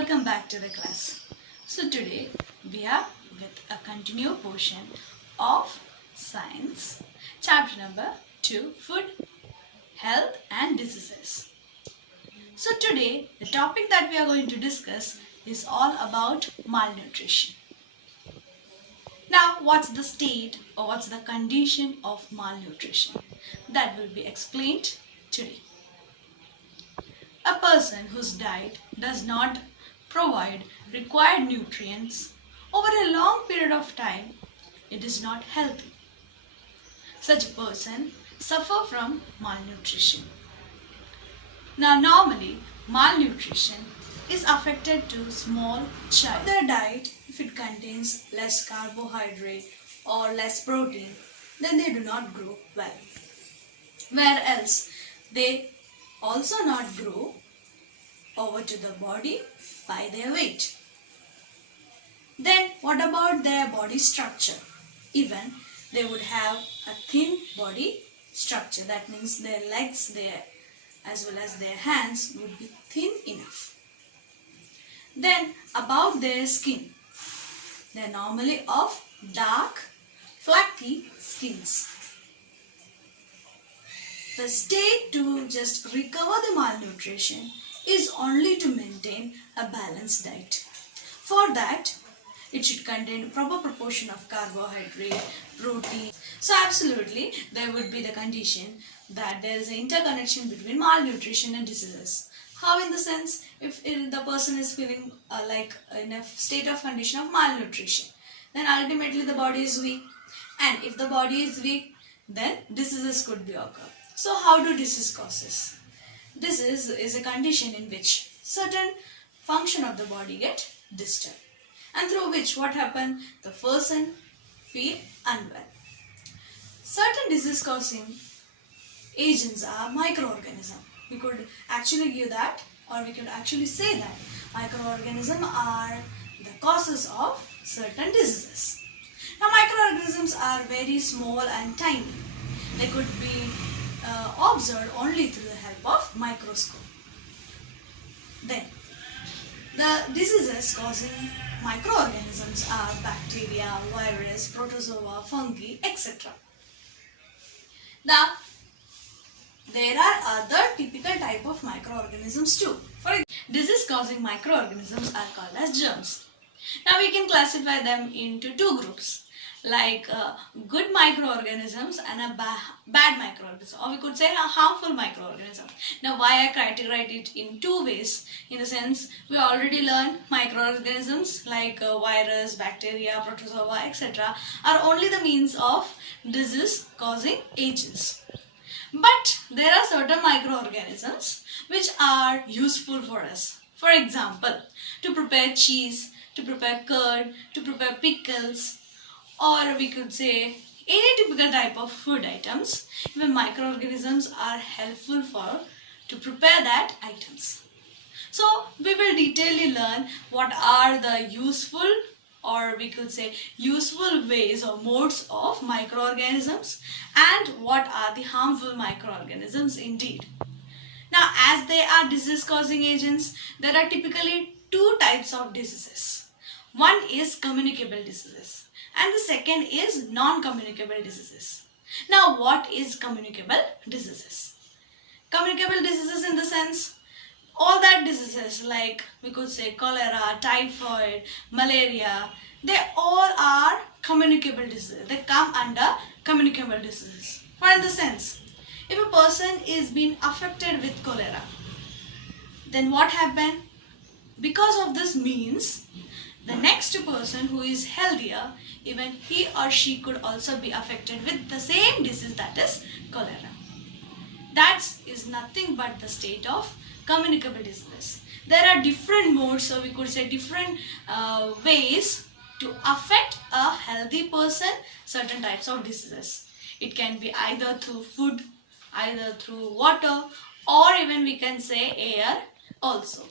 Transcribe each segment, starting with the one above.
Welcome back to the class. So today we are with a continued portion of science, chapter number 2, food, health and diseases. So today the topic that we are going to discuss is all about malnutrition. Now what's the state or what's the condition of malnutrition? That will be explained today. A person whose diet does not provide required nutrients over a long period of time, it is not healthy. Such a person suffers from malnutrition. Now normally malnutrition is affected to small child. Their diet, if it contains less carbohydrate or less protein, then they do not grow well. Where else they also not grow over to the body by their weight. Then what about their body structure? Even they would have a thin body structure. That means their legs as well as their hands would be thin enough. Then about their skin, they are normally of dark flaky skins. The state to just recover the malnutrition is only to maintain a balanced diet. For that, it should contain proper proportion of carbohydrate, protein. So absolutely, there would be the condition that there is an interconnection between malnutrition and diseases. How in the sense, if the person is feeling like in a state of condition of malnutrition, then ultimately the body is weak. And if the body is weak, then diseases could be occur. So how do disease causes? Disease is a condition in which certain function of the body get disturbed, and through which what happen? The person feel unwell. Certain disease causing agents are microorganisms. We could actually give that, or we could actually say that microorganisms are the causes of certain diseases. Now microorganisms are very small and tiny. They could be observed only through the help of microscope. Then the diseases causing microorganisms are bacteria, virus, protozoa, fungi, etc. Now there are other typical type of microorganisms too. For example, disease causing microorganisms are called as germs. Now we can classify them into two groups, like good microorganisms and a bad microorganism, or we could say a harmful microorganism. Now why I categorize it in two ways? In the sense, we already learned microorganisms like virus, bacteria, protozoa, etc. are only the means of disease causing agents. But there are certain microorganisms which are useful for us. For example, to prepare cheese, to prepare curd, to prepare pickles, or we could say any typical type of food items, even microorganisms are helpful to prepare that items. So we will detailedly learn what are the useful, or we could say useful ways or modes of microorganisms, and what are the harmful microorganisms indeed. Now as they are disease causing agents, there are typically two types of diseases. One is communicable diseases and the second is non-communicable diseases. Now what is communicable diseases? Communicable diseases in the sense, all that diseases like we could say cholera, typhoid, malaria, they all are communicable diseases. They come under communicable diseases. For in the sense, if a person is being affected with cholera, then what happened? Because of this means, the next person who is healthier, even he or she could also be affected with the same disease, that is cholera. That is nothing but the state of communicable disease. There are different modes, so we could say different ways to affect a healthy person certain types of diseases. It can be either through food, either through water, or even we can say air also.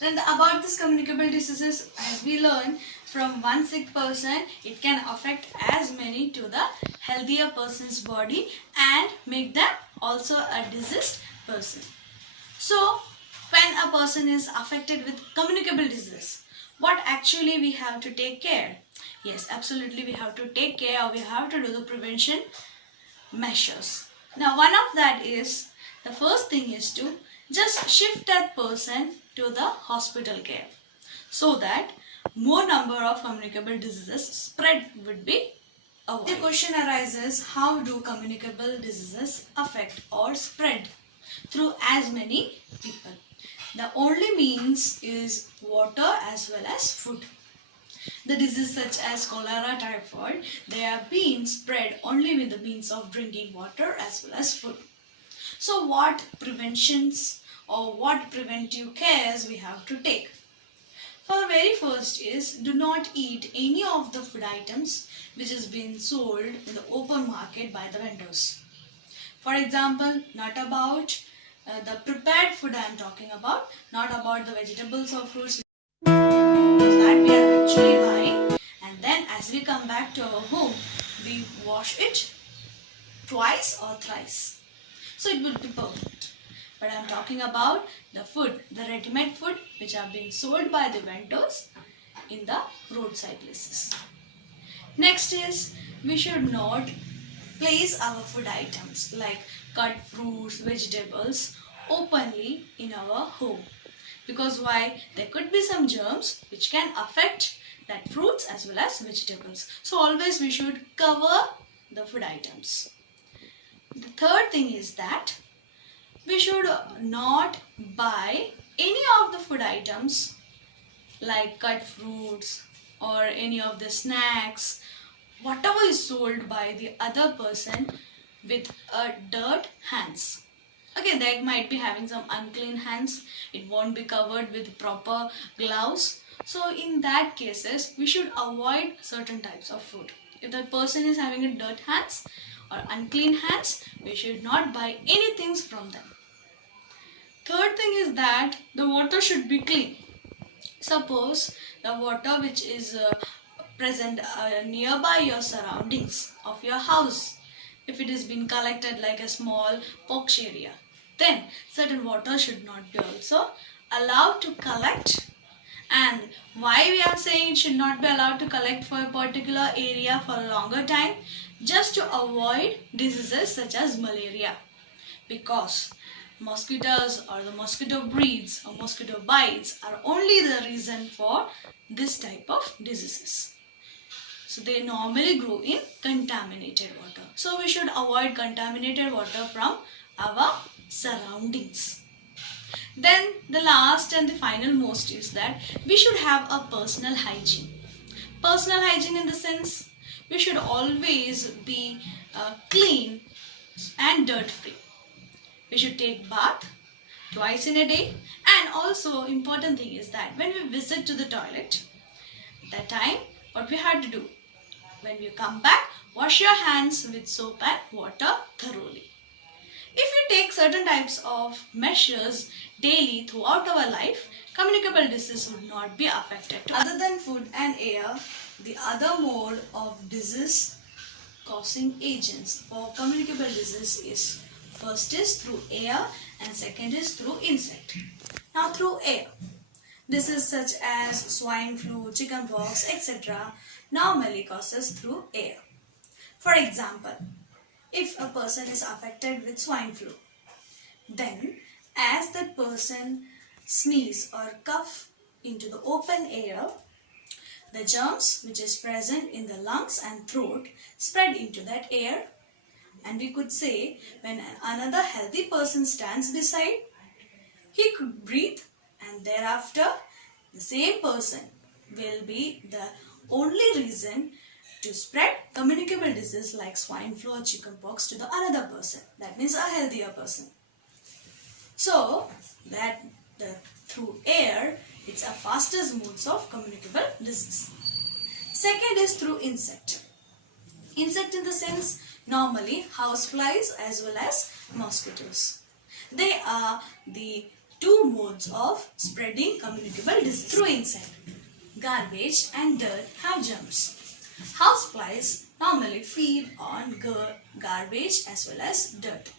Then about this communicable diseases, as we learn, from one sick person, it can affect as many to the healthier person's body and make them also a diseased person. So When a person is affected with communicable disease, what actually we have to take care? Yes, absolutely we have to take care, or we have to do the prevention measures. Now one of that is, the first thing is to just shift that person to the hospital care, so that more number of communicable diseases spread would be avoided. The question arises, how do communicable diseases affect or spread through as many people? The only means is water as well as food. The disease such as cholera, typhoid, they are being spread only with the means of drinking water as well as food. So what preventions or what preventive cares we have to take? For the very first is, do not eat any of the food items which is being sold in the open market by the vendors. For example, not about the prepared food I am talking about, not about the vegetables or fruits that we are actually buying, and then as we come back to our home, we wash it twice or thrice. So it would be perfect. But I am talking about the food, the ready-made food which are being sold by the vendors in the roadside places. Next is, we should not place our food items like cut fruits, vegetables openly in our home. Because why? There could be some germs which can affect that fruits as well as vegetables. So always we should cover the food items. The third thing is that we should not buy any of the food items like cut fruits or any of the snacks, whatever is sold by the other person with dirt hands. Okay, that might be having some unclean hands. It won't be covered with proper gloves. So in that cases, we should avoid certain types of food. If that person is having a dirt hands or unclean hands, we should not buy anything from them. Third thing is that the water should be clean. Suppose the water which is present nearby your surroundings of your house, if it is been collected like a small pox area, then certain water should not be also allowed to collect. And why we are saying it should not be allowed to collect for a particular area for a longer time? Just to avoid diseases such as malaria. Because mosquitoes or the mosquito breeds or mosquito bites are only the reason for this type of diseases. So they normally grow in contaminated water. So we should avoid contaminated water from our surroundings. Then the last and the final most is that we should have a personal hygiene. Personal hygiene in the sense, we should always be clean and dirt free. We should take bath twice in a day, and also important thing is that when we visit to the toilet, that time what we have to do, when we come back, wash your hands with soap and water thoroughly. If we take certain types of measures daily throughout our life, communicable disease would not be affected. Other than food and air, the other mode of disease causing agents for communicable disease is, first is through air and second is through insect. Now through air, diseases such as swine flu, chickenpox, etc. normally causes through air. For example, if a person is affected with swine flu, then as that person sneeze or cough into the open air, the germs which is present in the lungs and throat spread into that air, and we could say when another healthy person stands beside, he could breathe, and thereafter the same person will be the only reason to spread communicable disease like swine flu or chickenpox to the another person. That means a healthier person. So that through air, it's a fastest modes of communicable disease. Second is through insect. Insect in the sense, normally houseflies as well as mosquitoes. They are the two modes of spreading communicable disease. Through insect, garbage and dirt have germs. Houseflies normally feed on garbage as well as dirt.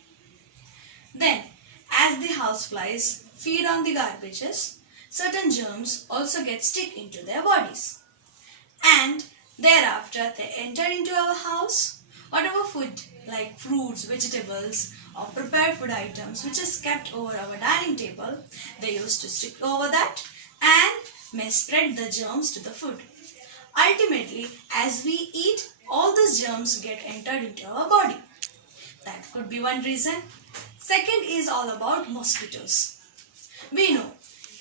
Then, as the houseflies feed on the garbages, certain germs also get stick into their bodies. And thereafter they enter into our house. Whatever food like fruits, vegetables or prepared food items which is kept over our dining table, they used to stick over that and may spread the germs to the food. Ultimately, as we eat, all these germs get entered into our body. That could be one reason. Second is all about mosquitoes. We know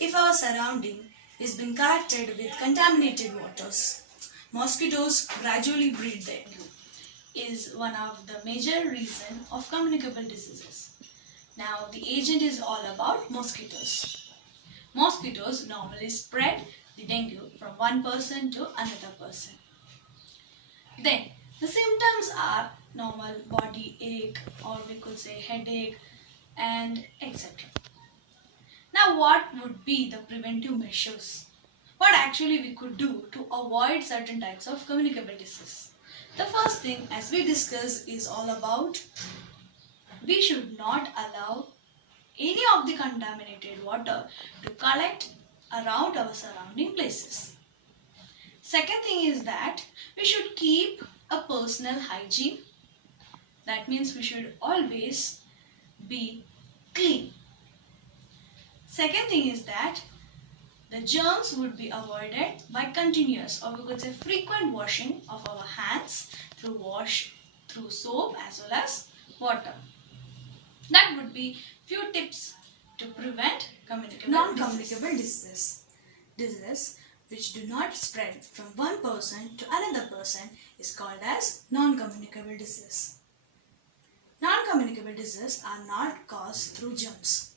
if our surrounding is being collected with contaminated waters, mosquitoes gradually breed there. Is one of the major reason of communicable diseases. Now the agent is all about mosquitoes. Mosquitoes normally spread the dengue from one person to another person. Then the symptoms are normal body ache, or we could say headache, and etc. Now what would be the preventive measures? What actually we could do to avoid certain types of communicable disease? The first thing, as we discussed, is all about we should not allow any of the contaminated water to collect around our surrounding places. Second thing is that we should keep a personal hygiene. That means we should always be clean. Second thing is that the germs would be avoided by continuous, or we could say frequent, washing of our hands through soap as well as water. That would be few tips to prevent non-communicable diseases. Diseases which do not spread from one person to another person is called as non-communicable disease. Non-communicable diseases are not caused through germs.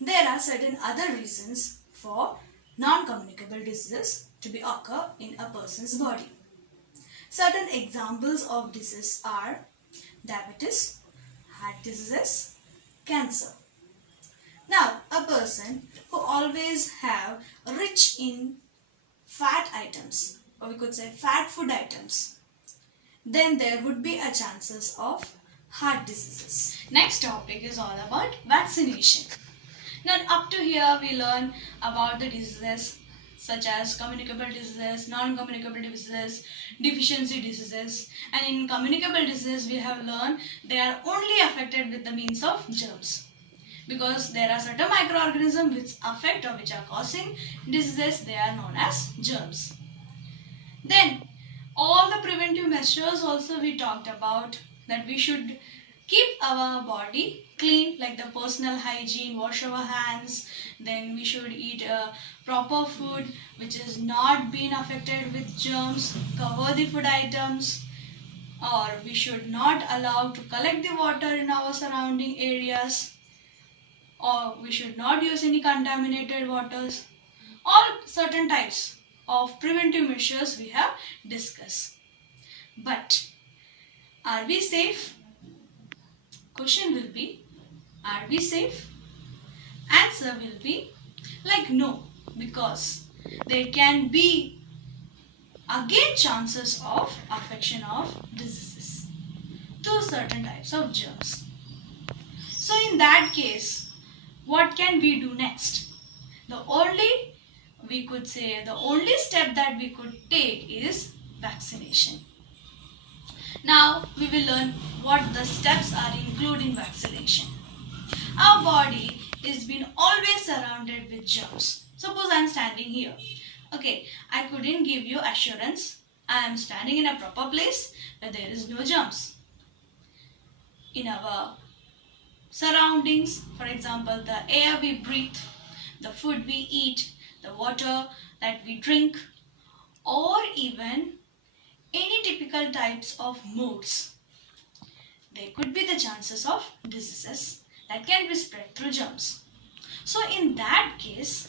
There are certain other reasons for non-communicable diseases to be occur in a person's body. Certain examples of disease are diabetes, heart diseases, cancer. Now, a person who always have rich in fat items, or we could say fat food items, then there would be a chances of heart diseases. Next topic is all about vaccination. Now up to here we learn about the diseases such as communicable diseases, non-communicable diseases, deficiency diseases, and in communicable diseases we have learned they are only affected with the means of germs, because there are certain microorganisms which affect or which are causing diseases. They are known as germs. Then all the preventive measures also we talked about, that we should keep our body clean, like the personal hygiene, wash our hands. Then we should eat proper food which is not been affected with germs, cover the food items, or we should not allow to collect the water in our surrounding areas, or we should not use any contaminated waters. All certain types of preventive measures we have discussed. But are we safe? Question will be, are we safe? Answer will be like no, because there can be again chances of affection of diseases to certain types of germs. So in that case, what can we do next? The only step that we could take is vaccination. Now we will learn what the steps are included in vaccination. Our body is been always surrounded with germs. Suppose I am standing here. Okay, I couldn't give you assurance I am standing in a proper place where there is no germs. In our surroundings, for example, the air we breathe, the food we eat, the water that we drink, or even any typical types of moods, there could be the chances of diseases that can be spread through germs. So in that case,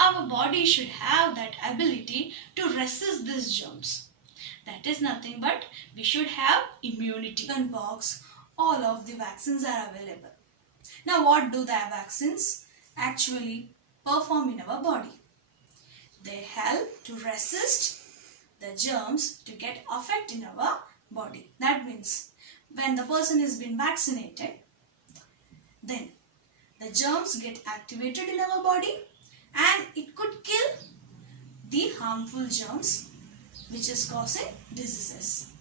our body should have that ability to resist these germs. That is nothing but we should have immunity. Chickenpox, all of the vaccines are available. Now what do the vaccines actually perform in our body? They help to resist the germs to get affect in our body. That means when the person has been vaccinated, then the germs get activated in our body and it could kill the harmful germs which is causing diseases.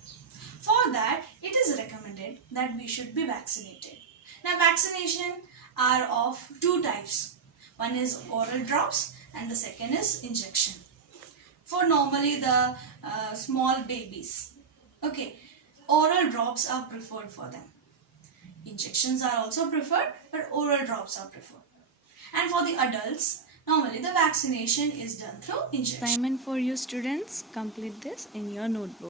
For that, it is recommended that we should be vaccinated. Now, vaccination are of two types. One is oral drops and the second is injection. For normally the small babies, okay, oral drops are preferred for them. Injections are also preferred, but oral drops are preferred. And for the adults, normally the vaccination is done through injection. Assignment for you students, complete this in your notebook.